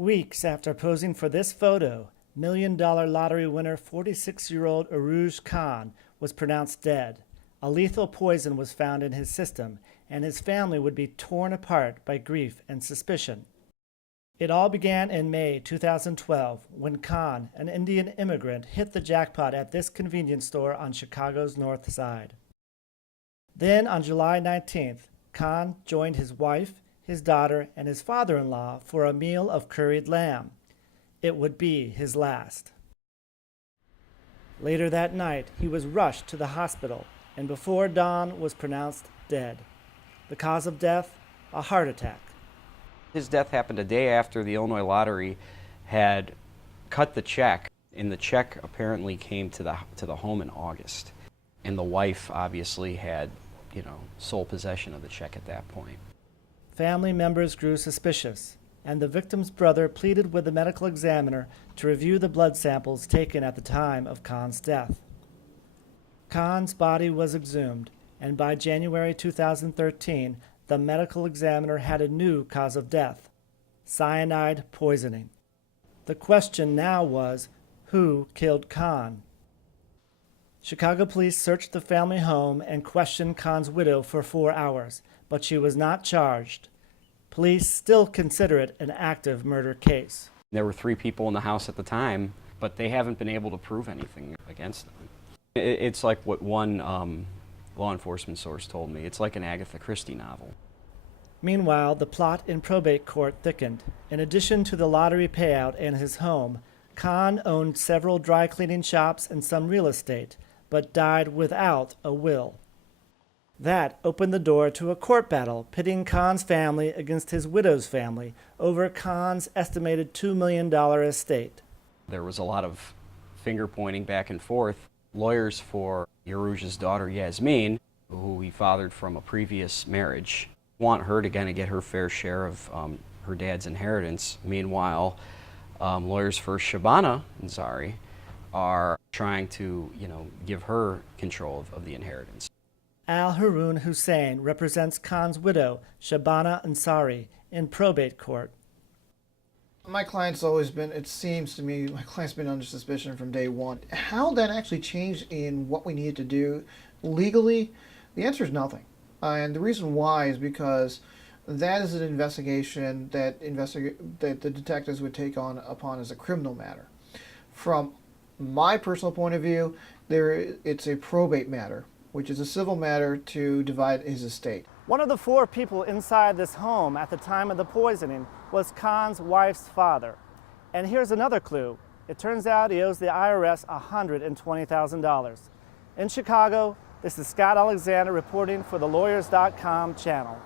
Weeks after posing for this photo, million-dollar lottery winner 46-year-old Urooj Khan was pronounced dead. A lethal poison was found in his system, and his family would be torn apart by grief and suspicion. It all began in May 2012 when Khan, an Indian immigrant, hit the jackpot at this convenience store on Chicago's North Side. Then on July 19th, Khan joined his wife, his daughter, and his father-in-law for a meal of curried lamb. It would be his last. Later that night, he was rushed to the hospital and before dawn was pronounced dead. The cause of death? A heart attack. His death happened a day after the Illinois Lottery had cut the check, and the check apparently came to the home in August. And the wife obviously had, sole possession of the check at that point. Family members grew suspicious, and the victim's brother pleaded with the medical examiner to review the blood samples taken at the time of Khan's death. Khan's body was exhumed, and by January 2013, the medical examiner had a new cause of death: cyanide poisoning. The question now was, who killed Khan? Chicago police searched the family home and questioned Khan's widow for 4 hours, but she was not charged. Police still consider it an active murder case. There were 3 people in the house at the time, but they haven't been able to prove anything against them. It's like what one law enforcement source told me. It's like an Agatha Christie novel. Meanwhile, the plot in probate court thickened. In addition to the lottery payout and his home, Khan owned several dry cleaning shops and some real estate, but died without a will. That opened the door to a court battle pitting Khan's family against his widow's family over Khan's estimated $2 million estate. There was a lot of finger-pointing back and forth. Lawyers for Urooj's daughter Yasmin, who he fathered from a previous marriage, want her to kind of get her fair share of her dad's inheritance. Meanwhile, lawyers for Shabana Ansari are trying to, give her control of the inheritance. Al Haroon Hussein represents Khan's widow, Shabana Ansari, in probate court. My client's always been, it seems to me, my client's been under suspicion from day one. How that actually changed in what we needed to do legally, the answer is nothing. And the reason why is because that is an investigation that the detectives would take upon as a criminal matter. From my personal point of view, it's a probate matter, which is a civil matter to divide his estate. One of the 4 people inside this home at the time of the poisoning was Khan's wife's father. And here's another clue. It turns out he owes the IRS $120,000. In Chicago, this is Scott Alexander reporting for the Lawyers.com channel.